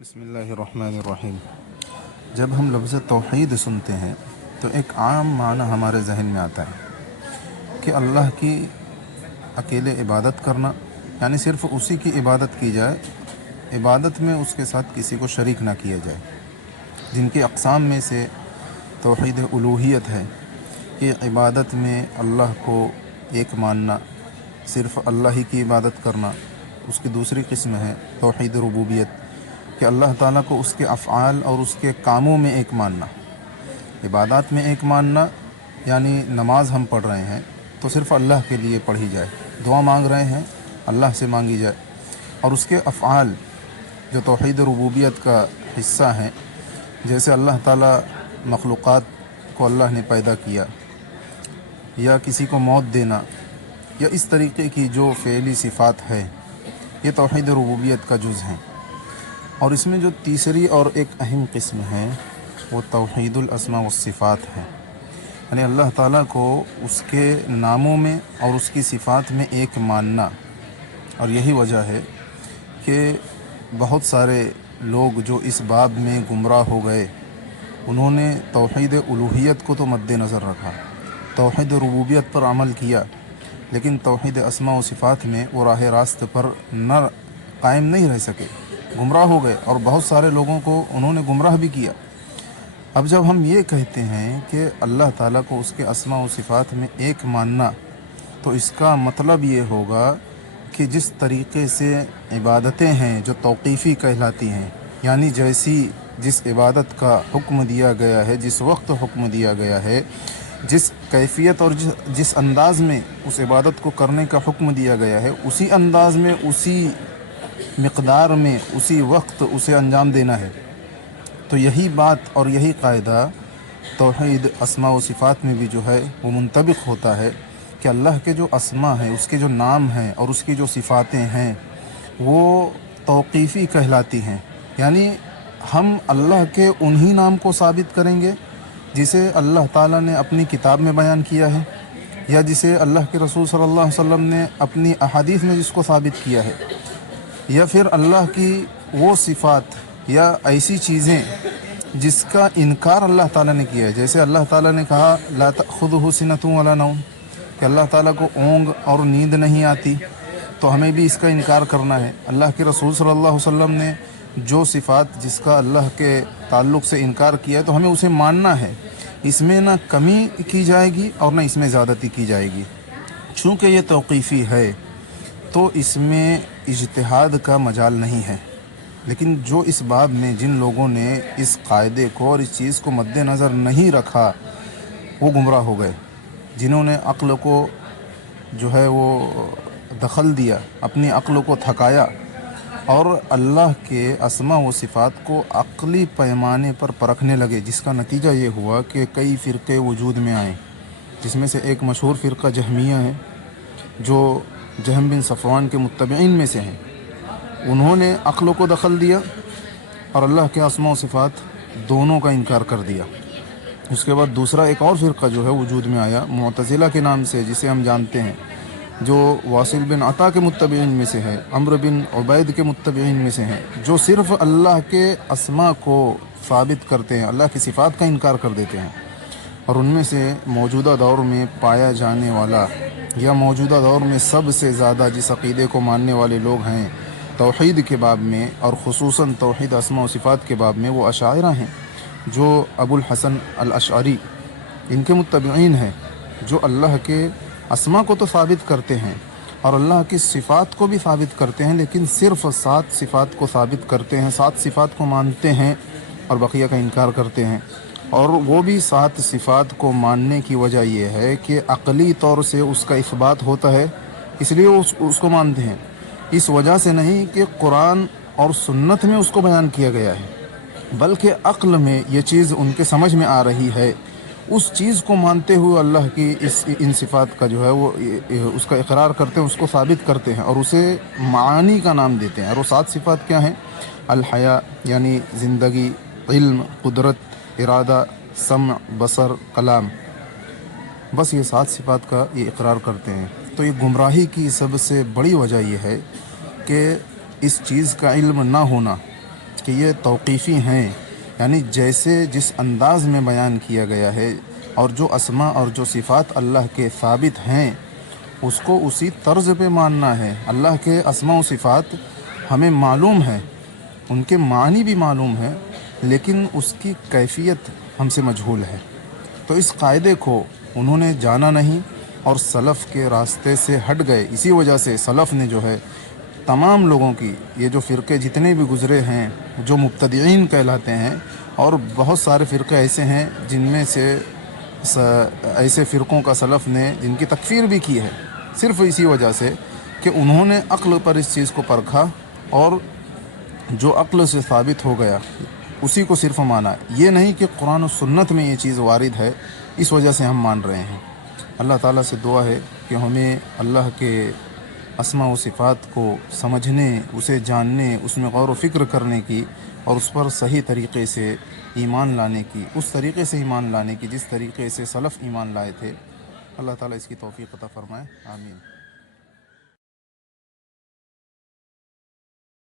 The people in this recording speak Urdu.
بسم اللہ الرحمن الرحیم۔ جب ہم لفظ توحید سنتے ہیں تو ایک عام معنی ہمارے ذہن میں آتا ہے کہ اللہ کی اکیلے عبادت کرنا، یعنی صرف اسی کی عبادت کی جائے، عبادت میں اس کے ساتھ کسی کو شریک نہ کیا جائے، جن کی اقسام میں سے توحید الوہیت ہے کہ عبادت میں اللہ کو ایک ماننا، صرف اللہ ہی کی عبادت کرنا۔ اس کی دوسری قسم ہے توحید ربوبیت کہ اللہ تعالیٰ کو اس کے افعال اور اس کے کاموں میں ایک ماننا، عبادات میں ایک ماننا، یعنی نماز ہم پڑھ رہے ہیں تو صرف اللہ کے لیے پڑھی جائے، دعا مانگ رہے ہیں اللہ سے مانگی جائے، اور اس کے افعال جو توحید ربوبیت کا حصہ ہیں، جیسے اللہ تعالیٰ مخلوقات کو اللہ نے پیدا کیا، یا کسی کو موت دینا، یا اس طریقے کی جو فعلی صفات ہے، یہ توحید ربوبیت کا جز ہیں۔ اور اس میں جو تیسری اور ایک اہم قسم ہے وہ توحید الاسماء والصفات ہے، یعنی اللہ تعالیٰ کو اس کے ناموں میں اور اس کی صفات میں ایک ماننا۔ اور یہی وجہ ہے کہ بہت سارے لوگ جو اس باب میں گمراہ ہو گئے، انہوں نے توحید الوہیت کو تو مد نظر رکھا، توحید ربوبیت پر عمل کیا، لیکن توحید اسماء و صفات میں وہ راہ راست پر نہ قائم نہیں رہ سکے، گمراہ ہو گئے، اور بہت سارے لوگوں کو انہوں نے گمراہ بھی کیا۔ اب جب ہم یہ کہتے ہیں کہ اللہ تعالیٰ کو اس کے اسماء و صفات میں ایک ماننا، تو اس کا مطلب یہ ہوگا کہ جس طریقے سے عبادتیں ہیں جو توقیفی کہلاتی ہیں، یعنی جس عبادت کا حکم دیا گیا ہے، جس وقت حکم دیا گیا ہے، جس کیفیت اور جس انداز میں اس عبادت کو کرنے کا حکم دیا گیا ہے، اسی انداز میں، اسی مقدار میں، اسی وقت اسے انجام دینا ہے۔ تو یہی بات اور یہی قاعدہ توحید اسماء و صفات میں بھی جو ہے وہ منطبق ہوتا ہے کہ اللہ کے جو اسماء ہیں، اس کے جو نام ہیں اور اس کی جو صفاتیں ہیں وہ توقیفی کہلاتی ہیں، یعنی ہم اللہ کے انہی نام کو ثابت کریں گے جسے اللہ تعالیٰ نے اپنی کتاب میں بیان کیا ہے، یا جسے اللہ کے رسول صلی اللہ علیہ وسلم نے اپنی احادیث میں جس کو ثابت کیا ہے، یا پھر اللہ کی وہ صفات یا ایسی چیزیں جس کا انکار اللہ تعالیٰ نے کیا ہے، جیسے اللہ تعالیٰ نے کہا لا تأخذہ سنۃ ولا نوم، کہ اللہ تعالیٰ کو اونگ اور نیند نہیں آتی، تو ہمیں بھی اس کا انکار کرنا ہے۔ اللہ کے رسول صلی اللہ علیہ وسلم نے جو صفات جس کا اللہ کے تعلق سے انکار کیا ہے تو ہمیں اسے ماننا ہے، اس میں نہ کمی کی جائے گی اور نہ اس میں زیادتی کی جائے گی۔ چونکہ یہ توقیفی ہے تو اس میں اجتہاد کا مجال نہیں ہے، لیکن جو اس باب میں جن لوگوں نے اس قاعدے کو اور اس چیز کو مد نظر نہیں رکھا وہ گمراہ ہو گئے، جنہوں نے عقل کو جو ہے وہ دخل دیا، اپنی عقل کو تھکایا، اور اللہ کے اسماء و صفات کو عقلی پیمانے پر پرکھنے لگے، جس کا نتیجہ یہ ہوا کہ کئی فرقے وجود میں آئے، جس میں سے ایک مشہور فرقہ جہمیہ ہے جو جہم بن صفوان کے متبعین میں سے ہیں۔ انہوں نے عقل کو دخل دیا اور اللہ کے اسماء و صفات دونوں کا انکار کر دیا۔ اس کے بعد دوسرا ایک اور فرقہ جو ہے وجود میں آیا، معتزلہ کے نام سے، جسے ہم جانتے ہیں، جو واصل بن عطا کے متبعین میں سے ہے، عمرو بن عبید کے متبعین میں سے ہیں، جو صرف اللہ کے اسماء کو ثابت کرتے ہیں، اللہ کی صفات کا انکار کر دیتے ہیں۔ اور ان میں سے موجودہ دور میں پایا جانے والا یا موجودہ دور میں سب سے زیادہ جس عقیدے کو ماننے والے لوگ ہیں توحید کے باب میں، اور خصوصاً توحید اسماء و صفات کے باب میں، وہ اشاعرہ ہیں، جو ابو الحسن الاشعری ان کے متبعین ہیں، جو اللہ کے اسماء کو تو ثابت کرتے ہیں اور اللہ کی صفات کو بھی ثابت کرتے ہیں، لیکن صرف 7 صفات کو ثابت کرتے ہیں، 7 صفات کو مانتے ہیں اور بقیہ کا انکار کرتے ہیں۔ اور وہ بھی 7 صفات کو ماننے کی وجہ یہ ہے کہ عقلی طور سے اس کا اثبات ہوتا ہے، اس لیے اس کو مانتے ہیں، اس وجہ سے نہیں کہ قرآن اور سنت میں اس کو بیان کیا گیا ہے، بلکہ عقل میں یہ چیز ان کے سمجھ میں آ رہی ہے، اس چیز کو مانتے ہوئے اللہ کی ان صفات کا جو ہے وہ اس کا اقرار کرتے ہیں، اس کو ثابت کرتے ہیں اور اسے معانی کا نام دیتے ہیں۔ اور وہ 7 صفات کیا ہیں؟ الحیا، یعنی زندگی، علم، قدرت، ارادہ، سمع، بصر، کلام، بس یہ 7 صفات کا یہ اقرار کرتے ہیں۔ تو یہ گمراہی کی سب سے بڑی وجہ یہ ہے کہ اس چیز کا علم نہ ہونا کہ یہ توقیفی ہیں، یعنی جیسے جس انداز میں بیان کیا گیا ہے اور جو اسماء اور جو صفات اللہ کے ثابت ہیں اس کو اسی طرز پہ ماننا ہے۔ اللہ کے اسماء و صفات ہمیں معلوم ہے، ان کے معنی بھی معلوم ہے، لیکن اس کی کیفیت ہم سے مجہول ہے۔ تو اس قاعدے کو انہوں نے جانا نہیں اور سلف کے راستے سے ہٹ گئے۔ اسی وجہ سے سلف نے جو ہے تمام لوگوں کی، یہ جو فرقے جتنے بھی گزرے ہیں جو مبتدعین کہلاتے ہیں، اور بہت سارے فرقے ایسے ہیں جن میں سے ایسے فرقوں کا سلف نے جن کی تکفیر بھی کی ہے، صرف اسی وجہ سے کہ انہوں نے عقل پر اس چیز کو پرکھا اور جو عقل سے ثابت ہو گیا اسی کو صرف مانا، یہ نہیں کہ قرآن و سنت میں یہ چیز وارد ہے اس وجہ سے ہم مان رہے ہیں۔ اللہ تعالیٰ سے دعا ہے کہ ہمیں اللہ کے اسماء و صفات کو سمجھنے، اسے جاننے، اس میں غور و فکر کرنے کی اور اس پر صحیح طریقے سے ایمان لانے کی، اس طریقے سے ایمان لانے کی جس طریقے سے سلف ایمان لائے تھے۔ اللہ تعالیٰ اس کی توفیق عطا فرمائے، آمین۔